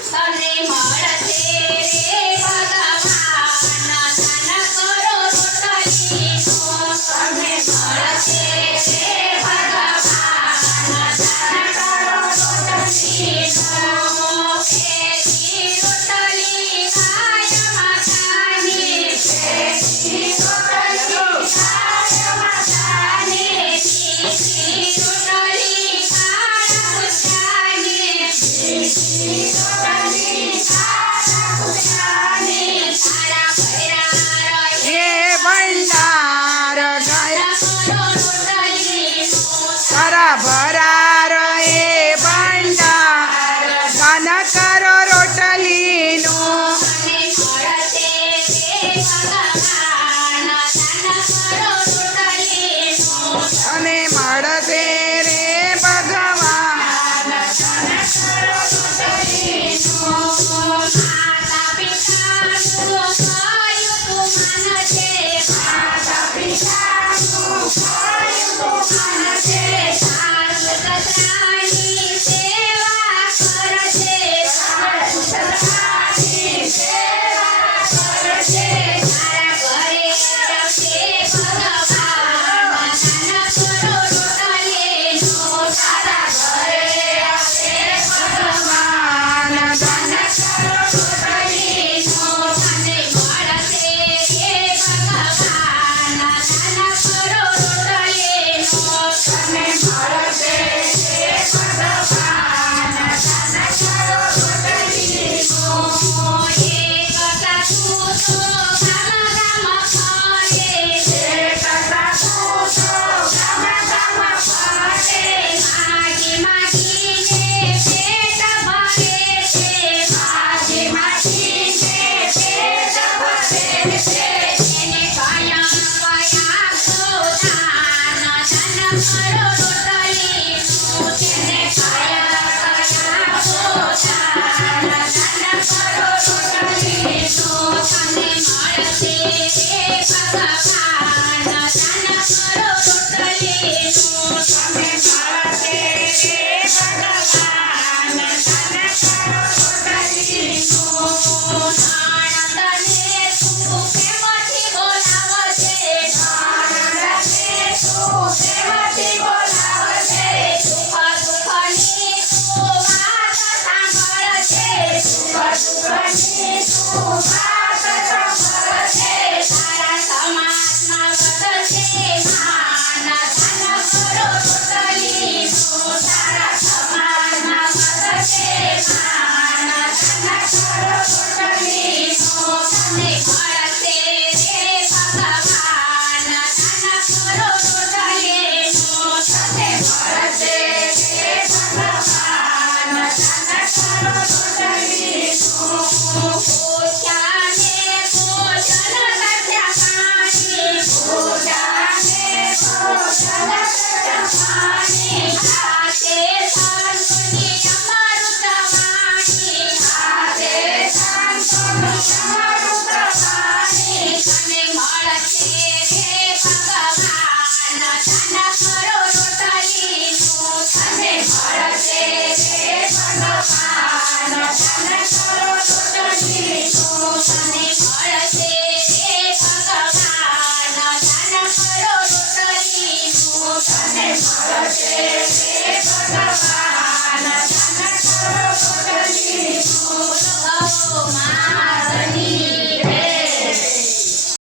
તને મળશે રે ભગવાન દાન કરો રોટલીનું તને મળશે રે ભગવાન દાન કરો રોટલીનું એથી રોટલી ખાય માતાની એથી રોટલી ખાય માતાની તીખી રોટલી ખાય કુસાની તીખી રોટલી ખાય કુસાની તારા ભૈરા એ ભંડાર ગયા કરો રોટલીનું તારા ભરાર એ ભંડાર દાન કરો રોટલીનું તને મળશે રે ભગવાન દાન કરો રોટલીનું અને મળશે રે ભગવાન માતા પિતાનું કયું તું માનશે માતા પિતાનું કયું તું માનશે સાસ સસરાની સેવા કરશે સાસ સસરાની સેવા કરશે તારા ઘરે આવશે ભગવાન દાન કરો રોટલીનું તારા ઘરે આવશે ભગવાન દાન કરો રોટલીનું તને મળશે રે ભગવાન દાન કરો રોટલીનું તને મળશે રે ભગવાન દાન કરો રોટલીનું એક સાસુ તો ગામ ગામ ફરે એક સાસુ તો ગામ ગામ ફરે માગી માગીને પેટ ભરે છે માગી માગીને પેટ ભરે છે એને કયા કયા દાન દાન કરો રોટલીનું તેને કયા કયા દાન દાન કરો રોટલીનું તને મળશે રે ભગવાન દાન કરો રોટલીનું તને મળશે રે ભગવાન દાન કરો રોટલીનું આનંદને તું પ્રેમથી બોલાવશે આનંદને તું પ્રેમથી બોલાવશે સુખ દુઃખની તું વાત સાંભળશે સુખ દુઃખની તું વાત સાંભળશે તારા સમાજમાં વધશે માન દાન કરો રોટલીનું તારા સમાજમાં વધશે માન દાન કરો રોટલીનું તને મળશે રે ભગવાન દાન કરો રોટલીનું તને મળશે રે ભગવાન દાન કરો રોટલીનું પૂજાને ભોજન કર્યા પાણી પૂજાને ભોજન કર્યા પાણી હાથે સંતોની અમૃત વાણી હાથે સંતોની અમૃત વાણી તને મળશે રે ભગવાન દાન કરો રોટલીનું તને મળશે રે ભગવાન દાન કરો